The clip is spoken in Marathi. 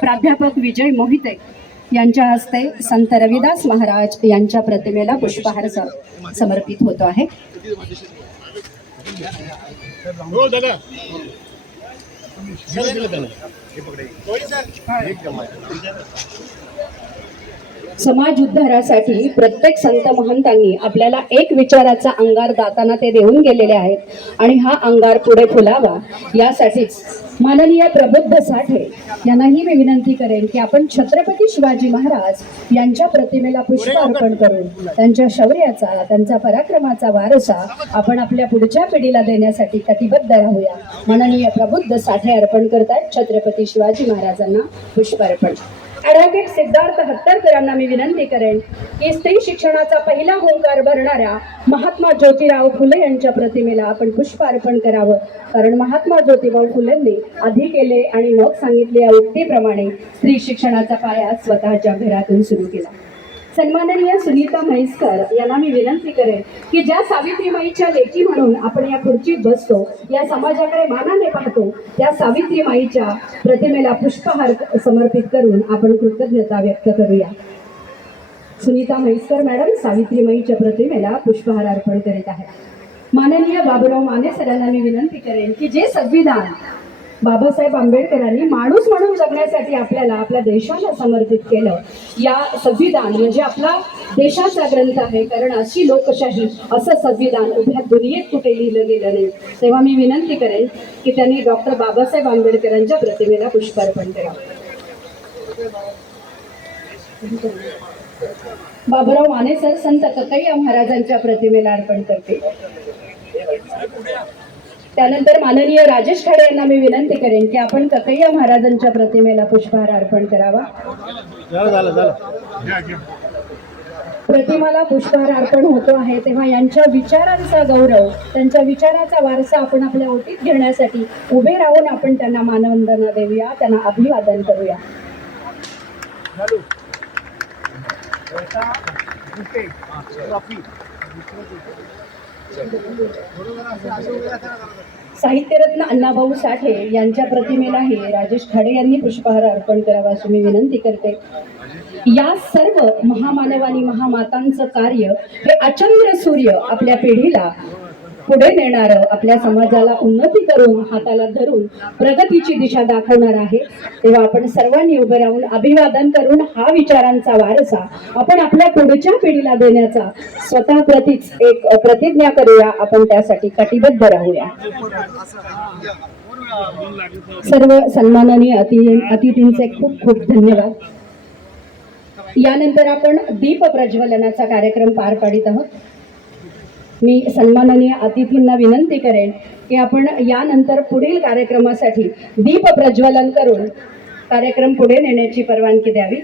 प्राध्यापक विजय मोहिते यांच्या हस्ते संत रविदास महाराज यांच्या प्रतिमेला पुष्पहार समर्पित होतो आहे। समाज उद्धारासाठी प्रत्येक संत महंतांनी आपल्याला एक विचाराचा अंगार दाताना ते देऊन गेलेले आहेत आणि हा अंगार पुढे फुलावा यासाठीच माननीय प्रबुद्ध साठे यांनाही मी विनंती करेन की आपण छत्रपती शिवाजी महाराज यांच्या प्रतिमेला पुष्प अर्पण करून त्यांच्या शौर्याचा, त्यांचा पराक्रमाचा वारसा आपण आपल्या पुढच्या पिढीला देण्यासाठी कटिबद्ध राहूया। माननीय प्रबुद्ध साठे अर्पण करतात छत्रपती शिवाजी महाराजांना पुष्प अर्पण। ॲडव्होकेट सिद्धार्थ हत्तरकरांना मी विनंती करेन की स्त्री शिक्षणाचा पहिला होंकार भरणाऱ्या महात्मा ज्योतिराव फुले यांच्या प्रतिमेला आपण पुष्प अर्पण करावं, कारण महात्मा ज्योतिराव फुलेंनी आधी केले आणि मग सांगितले या उक्तीप्रमाणे स्त्री शिक्षणाचा पाया स्वतःच्या घरातून सुरू केला। सन्माननीय सुनीता म्हैसकर यांना मी विनंती करेन की ज्या सावित्रीमाईच्या लेकी म्हणून आपण या खुर्चीत बसतो, या समाजाकडे मानाने पाहतो, त्या सावित्रीमाईच्या प्रतिमेला पुष्पहार समर्पित करून आपण कृतज्ञता व्यक्त करूया। सुनीता म्हैसकर मॅडम सावित्रीमाईच्या प्रतिमेला पुष्पहार अर्पण करीत आहेत। माननीय बाबुराव माने सरांना मी विनंती करेन की जे संविधान बाबासाहेब आंबेडकरांनी माणूस म्हणून जगण्यासाठी आपल्याला आपल्या देशाला समर्पित केलं, या संविधान म्हणजे आपला देशाचा ग्रंथ आहे, कारण अशी लोकशाही असं संविधान उभ्या दुनियेत कुठे लिहिलं गेलं नाही। तेव्हा मी विनंती करेन की त्यांनी डॉक्टर बाबासाहेब आंबेडकरांच्या प्रतिमेला पुष्प अर्पण करावं। बाबुराव माने सर संत ककैया महाराजांच्या प्रतिमेला अर्पण करते। त्यानंतर माननीय राजेश खाडे यांना मी विनंती करेन की आपण ककैया महाराजांच्या प्रतिमेला पुष्पहार अर्पण करावा। प्रतिमाला पुष्पहार अर्पण होतो आहे, तेव्हा यांच्या विचारांचा गौरव, त्यांच्या विचाराचा वारसा आपण आपल्या ओटीत घेण्यासाठी उभे राहून आपण त्यांना मानवंदना देऊया, त्यांना अभिवादन करूया। साहित्यरत्न अण्णाभाऊ साठे यांच्या प्रतिमेलाही राजेश खाडे यांनी पुष्पहार अर्पण करावा अशी मी विनंती करते। या सर्व महामानवानी महामातांचं कार्य हे अचंद्र सूर्य आपल्या पिढीला पुढे नेणारं, आपल्या समाजाला उन्नती करून हाताला धरून प्रगतीची दिशा दाखवणार आहे। तेव्हा आपण सर्वांनी उभे राहून अभिवादन करून हा विचारांचा वारसा आपण आपल्या पुढच्या पिढीला देण्याचा स्वतः प्रतीच एक प्रतिज्ञा करूया, आपण त्यासाठी कटिबद्ध राहूया। सर्व सन्माननीय अतिथींचे खूप खूप धन्यवाद। यानंतर आपण दीप प्रज्वलनाचा कार्यक्रम पार पाडित आहोत। मी सन्माननीय अतिथींना विनंती करेन की आपण यानंतर पुढील कार्यक्रमासाठी दीप प्रज्वलन करून कार्यक्रम पुढे नेण्याची परवानगी द्यावी।